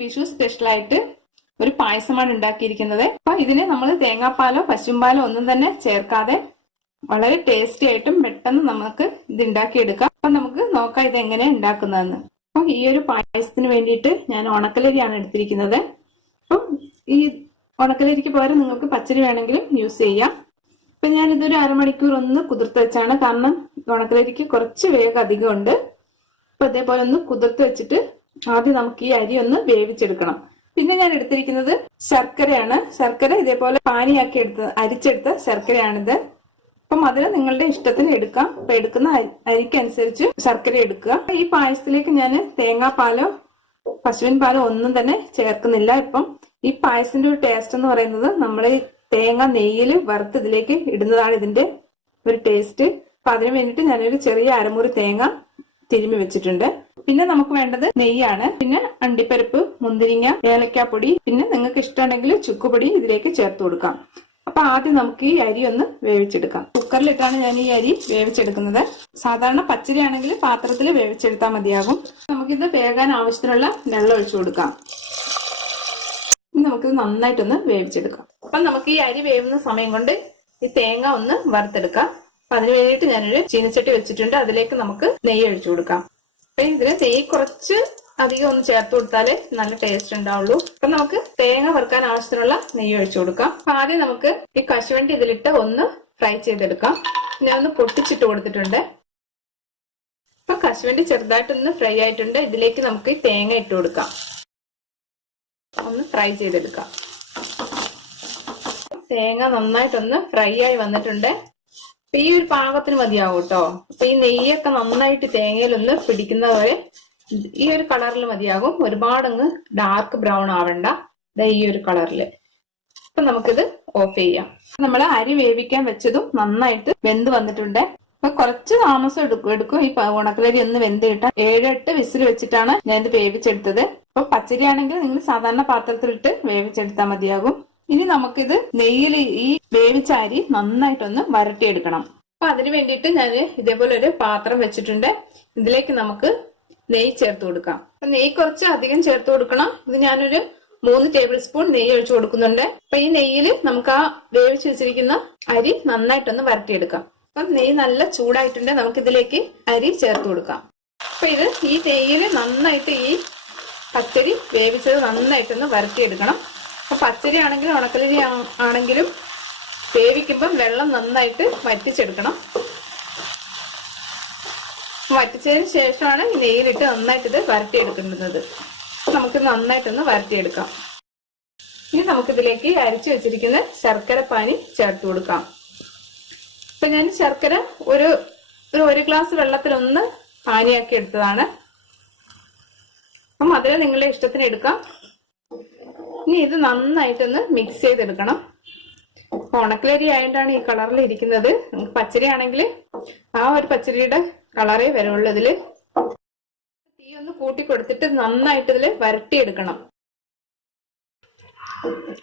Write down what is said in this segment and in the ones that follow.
വിഷു സ്പെഷ്യലായിട്ട് ഒരു പായസമാണ് ഉണ്ടാക്കിയിരിക്കുന്നത്. അപ്പൊ ഇതിന് നമ്മൾ തേങ്ങാപ്പാലോ പശുമ്പാലോ ഒന്നും തന്നെ ചേർക്കാതെ വളരെ ടേസ്റ്റി ആയിട്ടും പെട്ടെന്ന് നമുക്ക് ഇത് ഉണ്ടാക്കിയെടുക്കാം. അപ്പൊ നമുക്ക് നോക്കാം ഇത് എങ്ങനെയാണ് ഉണ്ടാക്കുന്നതെന്ന്. അപ്പൊ ഈ ഒരു പായസത്തിന് വേണ്ടിയിട്ട് ഞാൻ ഉണക്കലരിയാണ് എടുത്തിരിക്കുന്നത്. അപ്പം ഈ ഉണക്കലരിക്ക് പകരം നിങ്ങൾക്ക് പച്ചരി വേണമെങ്കിലും യൂസ് ചെയ്യാം. അപ്പൊ ഞാൻ ഇതൊരു അരമണിക്കൂർ ഒന്ന് കുതിർത്ത് വെച്ചാണ്, കാരണം ഉണക്കലരിക്ക് കുറച്ച് വേഗം അധികം ഉണ്ട്. അപ്പൊ അതേപോലെ ഒന്ന് കുതിർത്ത് വെച്ചിട്ട് ആദ്യം നമുക്ക് ഈ അരി ഒന്ന് വേവിച്ചെടുക്കണം. പിന്നെ ഞാൻ എടുത്തിരിക്കുന്നത് ശർക്കരയാണ്. ശർക്കര ഇതേപോലെ പാനിയാക്കി അരിച്ചെടുത്ത ശർക്കരയാണിത്. അപ്പം അതിൽ നിങ്ങളുടെ ഇഷ്ടത്തിന് എടുക്കാം. അപ്പൊ എടുക്കുന്ന അരിക്കനുസരിച്ച് ശർക്കര എടുക്കുക. ഈ പായസത്തിലേക്ക് ഞാൻ തേങ്ങാപ്പാലോ പശുവിൻ പാലോ ഒന്നും തന്നെ ചേർക്കുന്നില്ല. ഇപ്പം ഈ പായസത്തിന്റെ ഒരു ടേസ്റ്റ് എന്ന് പറയുന്നത് നമ്മൾ ഈ തേങ്ങ നെയ്യിൽ വറുത്ത് ഇതിലേക്ക് ഇടുന്നതാണ് ഇതിന്റെ ഒരു ടേസ്റ്റ്. അപ്പൊ അതിനു വേണ്ടിയിട്ട് ഞാനൊരു ചെറിയ അരമുറി തേങ്ങ തിരുമ്മി വെച്ചിട്ടുണ്ട്. പിന്നെ നമുക്ക് വേണ്ടത് നെയ്യാണ്. പിന്നെ അണ്ടിപ്പരിപ്പ്, മുന്തിരിങ്ങ, ഏലക്കാപ്പൊടി, പിന്നെ നിങ്ങൾക്ക് ഇഷ്ടമുണ്ടെങ്കിൽ ചുക്കുപൊടി ഇതിലേക്ക് ചേർത്ത് കൊടുക്കാം. അപ്പൊ ആദ്യം നമുക്ക് ഈ അരി ഒന്ന് വേവിച്ചെടുക്കാം. കുക്കറിലിട്ടാണ് ഞാൻ ഈ അരി വേവിച്ചെടുക്കുന്നത്. സാധാരണ പച്ചരി ആണെങ്കിൽ പാത്രത്തിൽ വേവിച്ചെടുത്താൽ മതിയാകും. നമുക്കിത് വേകാൻ ആവശ്യത്തിനുള്ള വെള്ളം ഒഴിച്ചു കൊടുക്കാം. നമുക്കിത് നന്നായിട്ടൊന്ന് വേവിച്ചെടുക്കാം. അപ്പൊ നമുക്ക് ഈ അരി വേവുന്ന സമയം കൊണ്ട് ഈ തേങ്ങ ഒന്ന് വറുത്തെടുക്കാം. അപ്പൊ അതിന് വേണ്ടിയിട്ട് ഞാനൊരു ചീനച്ചട്ടി വെച്ചിട്ടുണ്ട്. അതിലേക്ക് നമുക്ക് നെയ്യ് ഒഴിച്ചു കൊടുക്കാം. അപ്പൊ ഇതിന് നെയ്യ് കുറച്ച് അധികം ഒന്ന് ചേർത്ത് കൊടുത്താലേ നല്ല ടേസ്റ്റ് ഉണ്ടാവുള്ളൂ. അപ്പൊ നമുക്ക് തേങ്ങ വറുക്കാൻ ആവശ്യത്തിനുള്ള നെയ്യ് ഒഴിച്ചു കൊടുക്കാം. അപ്പൊ ആദ്യം നമുക്ക് ഈ കശുവണ്ടി ഇതിലിട്ട് ഒന്ന് ഫ്രൈ ചെയ്തെടുക്കാം. ഞാൻ ഒന്ന് പൊട്ടിച്ചിട്ട് കൊടുത്തിട്ടുണ്ട്. അപ്പൊ കശുവണ്ടി ചെറുതായിട്ടൊന്ന് ഫ്രൈ ആയിട്ടുണ്ട്. ഇതിലേക്ക് നമുക്ക് ഈ തേങ്ങ ഇട്ട് കൊടുക്കാം. ഒന്ന് ഫ്രൈ ചെയ്തെടുക്കാം. തേങ്ങ നന്നായിട്ടൊന്ന് ഫ്രൈ ആയി വന്നിട്ടുണ്ട്. അപ്പൊ ഈ ഒരു പാകത്തിന് മതിയാവും കേട്ടോ. അപ്പൊ ഈ നെയ്യൊക്കെ നന്നായിട്ട് തേങ്ങയിലൊന്ന് പിടിക്കുന്ന വരെ ഈ ഒരു കളറിൽ മതിയാകും. ഒരുപാടങ്ങ് ഡാർക്ക് ബ്രൗൺ ആവണ്ട. ഈ ഒരു കളറിൽ. അപ്പൊ നമുക്കിത് ഓഫ് ചെയ്യാം. നമ്മൾ അരി വേവിക്കാൻ വെച്ചതും നന്നായിട്ട് വെന്ത് വന്നിട്ടുണ്ട്. അപ്പൊ കുറച്ച് താമസം എടുക്കും ഈ ഉണക്കലരി ഒന്ന് വെന്ത് കിട്ടാൻ. 7-8 വിസിൽ വെച്ചിട്ടാണ് ഞാൻ ഇത് വേവിച്ചെടുത്തത്. അപ്പൊ പച്ചരി ആണെങ്കിൽ നിങ്ങൾ സാധാരണ പാത്രത്തിലിട്ട് വേവിച്ചെടുത്താൽ മതിയാകും. ഇനി നമുക്കിത് നെയ്യിൽ ഈ വേവിച്ച അരി നന്നായിട്ടൊന്ന് വരട്ടിയെടുക്കണം. അപ്പൊ അതിന് വേണ്ടിയിട്ട് ഞാൻ ഇതേപോലെ ഒരു പാത്രം വെച്ചിട്ടുണ്ട്. ഇതിലേക്ക് നമുക്ക് നെയ്യ് ചേർത്ത് കൊടുക്കാം. അപ്പൊ നെയ്യ് കുറച്ച് അധികം ചേർത്ത് കൊടുക്കണം. ഇത് ഞാനൊരു 3 ടേബിൾ സ്പൂൺ നെയ്യ് ഒഴിച്ചു കൊടുക്കുന്നുണ്ട്. അപ്പൊ ഈ നെയ്യിൽ നമുക്ക് ആ വേവിച്ച് വെച്ചിരിക്കുന്ന അരി നന്നായിട്ടൊന്ന് വരട്ടിയെടുക്കാം. അപ്പൊ നെയ്യ് നല്ല ചൂടായിട്ടുണ്ട്. നമുക്ക് ഇതിലേക്ക് അരി ചേർത്ത് കൊടുക്കാം. അപ്പൊ ഇത് ഈ നെയ്യിൽ നന്നായിട്ട് ഈ പച്ചരി വേവിച്ചത് നന്നായിട്ടൊന്ന് വരട്ടിയെടുക്കണം. അപ്പൊ പച്ചരി ആണെങ്കിലും ഉണക്കലരി ആണെങ്കിലും വേവിക്കുമ്പം വെള്ളം നന്നായിട്ട് വറ്റിച്ചെടുക്കണം. വറ്റിച്ചതിന് ശേഷമാണ് ഈ നെയ്യിലിട്ട് നന്നായിട്ട് ഇത് വരട്ടിയെടുക്കുന്നത്. നമുക്ക് നന്നായിട്ടൊന്ന് വരട്ടിയെടുക്കാം. ഇനി നമുക്കിതിലേക്ക് അരിച്ചു വെച്ചിരിക്കുന്ന ശർക്കര പാനി ചേർത്ത് കൊടുക്കാം. അപ്പൊ ഞാൻ ശർക്കര ഒരു ഗ്ലാസ് വെള്ളത്തിലൊന്ന് പാനിയാക്കി എടുത്തതാണ്. അപ്പം അതിൽ നിങ്ങളുടെ ഇഷ്ടത്തിന് എടുക്കാം. ഇനി ഇത് നന്നായിട്ടൊന്ന് മിക്സ് ചെയ്തെടുക്കണം. ഉണക്കലരി ആയിട്ടാണ് ഈ കളറിൽ ഇരിക്കുന്നത്. പച്ചരി ആണെങ്കിൽ ആ ഒരു പച്ചരിയുടെ കളറേ വരുള്ളൂ. ഇതില് തീ ഒന്ന് കൂട്ടി കൊടുത്തിട്ട് നന്നായിട്ട് ഇതില് വരട്ടിയെടുക്കണം.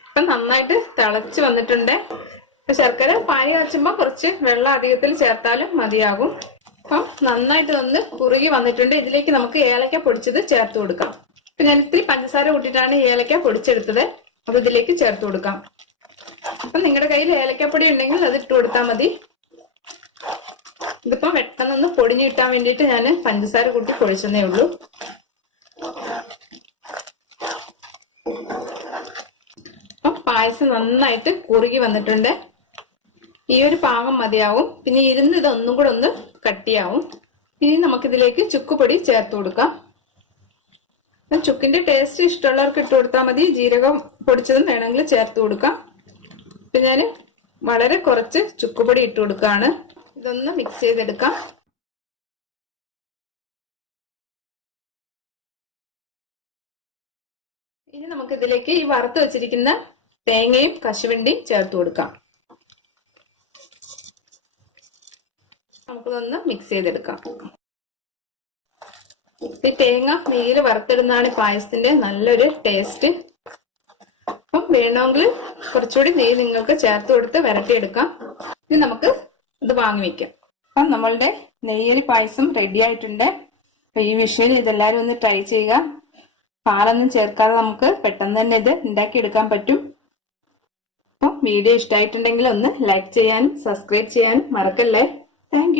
ഇപ്പൊ നന്നായിട്ട് തിളച്ച് വന്നിട്ടുണ്ട്. ശർക്കര പാനി കാച്ചുമ്പോ കുറച്ച് വെള്ളം അധികത്തിൽ ചേർത്താലും മതിയാകും. അപ്പം നന്നായിട്ട് ഒന്ന് കുറുകി വന്നിട്ടുണ്ട്. ഇതിലേക്ക് നമുക്ക് ഏലക്ക പൊടിച്ചത് ചേർത്ത് കൊടുക്കാം. ഇപ്പൊ ഞാൻ ഇത്തിരി പഞ്ചസാര കൂട്ടിയിട്ടാണ് ഏലക്ക പൊടിച്ചെടുത്തത്. അപ്പൊ ഇതിലേക്ക് ചേർത്ത് കൊടുക്കാം. അപ്പൊ നിങ്ങളുടെ കയ്യിൽ ഏലക്കപ്പൊടി ഉണ്ടെങ്കിൽ അത് ഇട്ട് കൊടുത്താൽ മതി. ഇതിപ്പോ പെട്ടെന്നൊന്ന് പൊടിഞ്ഞു കിട്ടാൻ വേണ്ടിയിട്ട് ഞാൻ പഞ്ചസാര കൂട്ടി പൊടിച്ചെന്നേ ഉള്ളൂ. അപ്പൊ പായസം നന്നായിട്ട് കുറുകി വന്നിട്ടുണ്ട്. ഈ ഒരു പാകം മതിയാവും. പിന്നെ ഇരുന്ന് ഇതൊന്നും കൂടെ ഒന്ന് കട്ടിയാവും. ഇനി നമുക്കിതിലേക്ക് ചുക്കുപൊടി ചേർത്ത് കൊടുക്കാം. ചുക്കിന്റെ ടേസ്റ്റ് ഇഷ്ടമുള്ളവർക്ക് ഇട്ട് കൊടുത്താൽ മതി. ജീരകം പൊടിച്ചതും വേണമെങ്കിൽ ചേർത്ത് കൊടുക്കാം. ഇപ്പൊ ഞാൻ വളരെ കുറച്ച് ചുക്കുപൊടി ഇട്ട് കൊടുക്കുകയാണ്. ഇതൊന്ന് മിക്സ് ചെയ്തെടുക്കാം. ഇനി നമുക്ക് ഇതിലേക്ക് ഈ വറുത്ത് വെച്ചിരിക്കുന്ന തേങ്ങയും കശുവണ്ടിയും ചേർത്ത് കൊടുക്കാം. നമുക്കിതൊന്ന് മിക്സ് ചെയ്തെടുക്കാം. ഈ തേങ്ങ നെയ്യിൽ വറുത്തിടുന്നതാണ് പായസത്തിന്റെ നല്ലൊരു ടേസ്റ്റ്. അപ്പം വേണമെങ്കിൽ കുറച്ചുകൂടി നെയ്യ് നിങ്ങൾക്ക് ചേർത്ത് കൊടുത്ത് വരട്ടിയെടുക്കാം. ഇനി നമുക്ക് ഇത് വാങ്ങി വെക്കാം. അപ്പം നമ്മളുടെ നെയ്യരി പായസം റെഡി ആയിട്ടുണ്ട്. അപ്പൊ ഈ വിഷുവിന് ഇതെല്ലാരും ഒന്ന് ട്രൈ ചെയ്യുക. പാലൊന്നും ചേർക്കാതെ നമുക്ക് പെട്ടെന്ന് തന്നെ ഇത് ഉണ്ടാക്കിയെടുക്കാൻ പറ്റും. അപ്പം വീഡിയോ ഇഷ്ടമായിട്ടുണ്ടെങ്കിൽ ഒന്ന് ലൈക്ക് ചെയ്യാനും സബ്സ്ക്രൈബ് ചെയ്യാനും മറക്കല്ലേ. താങ്ക്